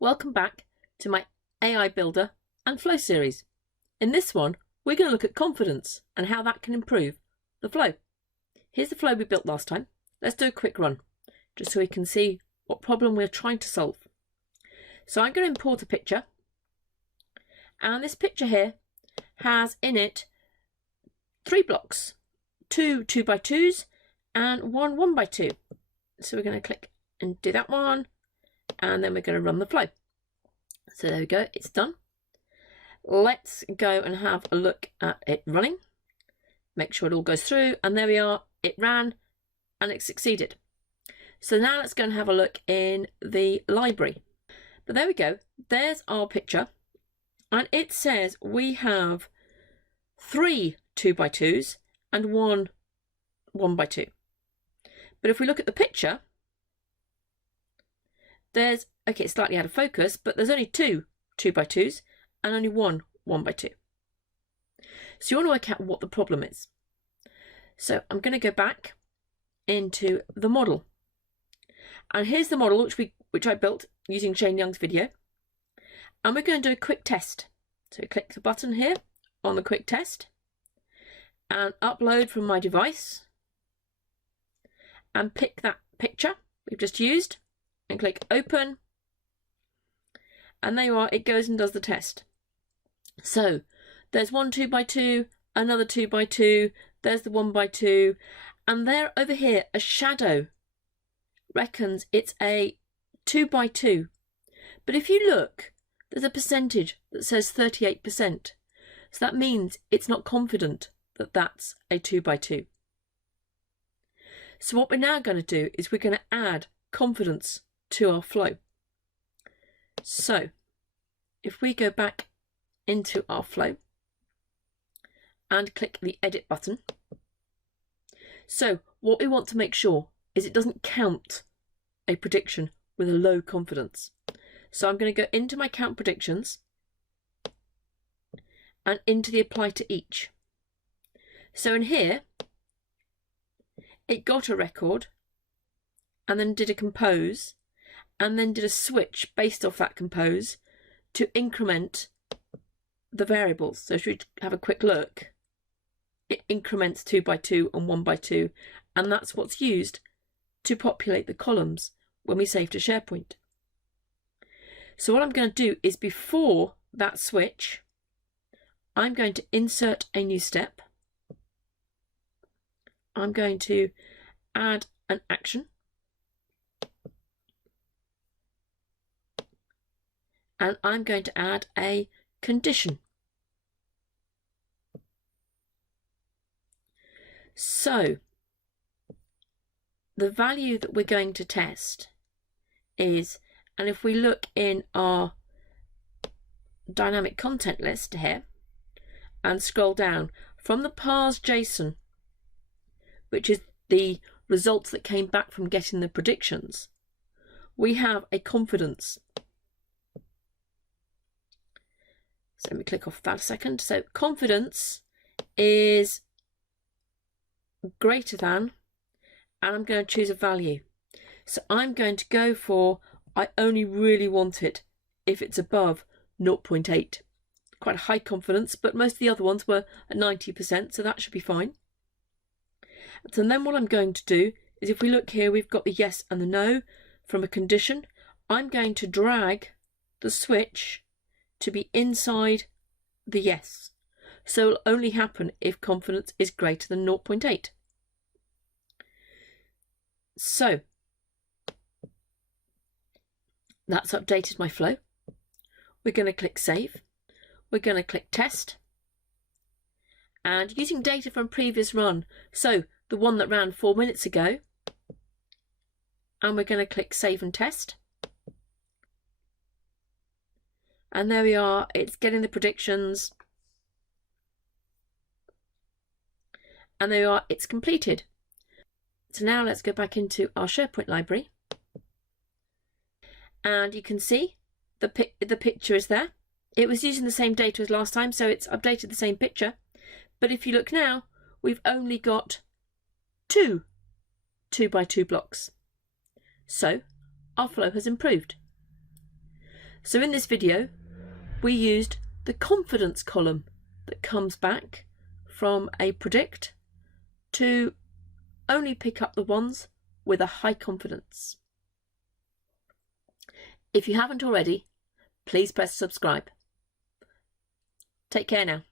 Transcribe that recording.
Welcome back to my AI Builder and Flow series. In this one, we're going to look at confidence and how that can improve the flow. Here's the flow we built last time. Let's do a quick run, just so we can see what problem we're trying to solve. So I'm going to import a picture, and this picture here has in it 3 blocks, 2 2x2s and 1 1x2. So we're going to click and do that one, and then we're going to run the flow. So there we go, it's done. Let's go and have a look at it running. Make sure it all goes through, and there we are, it ran and it succeeded. So now let's go and have a look in the library. But there we go, there's our picture, and it says we have 3 2x2s and 1 1x2. But if we look at the picture, there's, okay, it's slightly out of focus, but there's only 2 2x2s and only 1 1x2. So you want to work out what the problem is. So I'm going to go back into the model. And here's the model which I built using Shane Young's video. And we're going to do a quick test. So click the button here on the quick test and upload from my device and pick that picture we've just used and click open, and there you are, it goes and does the test. So there's 1 2x2, another 2x2, there's the 1x2, and there over here a shadow reckons it's a 2x2. But if you look, there's a percentage that says 38%. So that means it's not confident that that's a 2x2. So what we're now going to do is we're going to add confidence to our flow. So if we go back into our flow and click the edit button, so what we want to make sure is it doesn't count a prediction with a low confidence. So I'm going to go into my count predictions and into the apply to each. So in here it got a record and then did a compose and then did a switch based off that compose to increment the variables. So if we have a quick look, it increments 2x2 and 1x2, and that's what's used to populate the columns when we save to SharePoint. So what I'm going to do is before that switch, I'm going to insert a new step. I'm going to add an action. And I'm going to add a condition. So the value that we're going to test is, and if we look in our dynamic content list here and scroll down from the parse JSON, which is the results that came back from getting the predictions, we have a confidence. So let me click off that a second. So confidence is greater than, and I'm going to choose a value. So I'm going to go for, I only really want it if it's above 0.8. Quite a high confidence, but most of the other ones were at 90%, so that should be fine. So then what I'm going to do is, if we look here, we've got the yes and the no from a condition. I'm going to drag the switch to be inside the yes. So it'll only happen if confidence is greater than 0.8. So that's updated my flow. We're going to click save. We're going to click test. And using data from previous run, so the one that ran 4 minutes ago, and we're going to click save and test. And there we are, it's getting the predictions. And there we are, it's completed. So now let's go back into our SharePoint library. And you can see the picture is there. It was using the same data as last time, so it's updated the same picture. But if you look now, we've only got 2 2x2 blocks. So our flow has improved. So in this video, we used the confidence column that comes back from a predict to only pick up the ones with a high confidence. If you haven't already, please press subscribe. Take care now.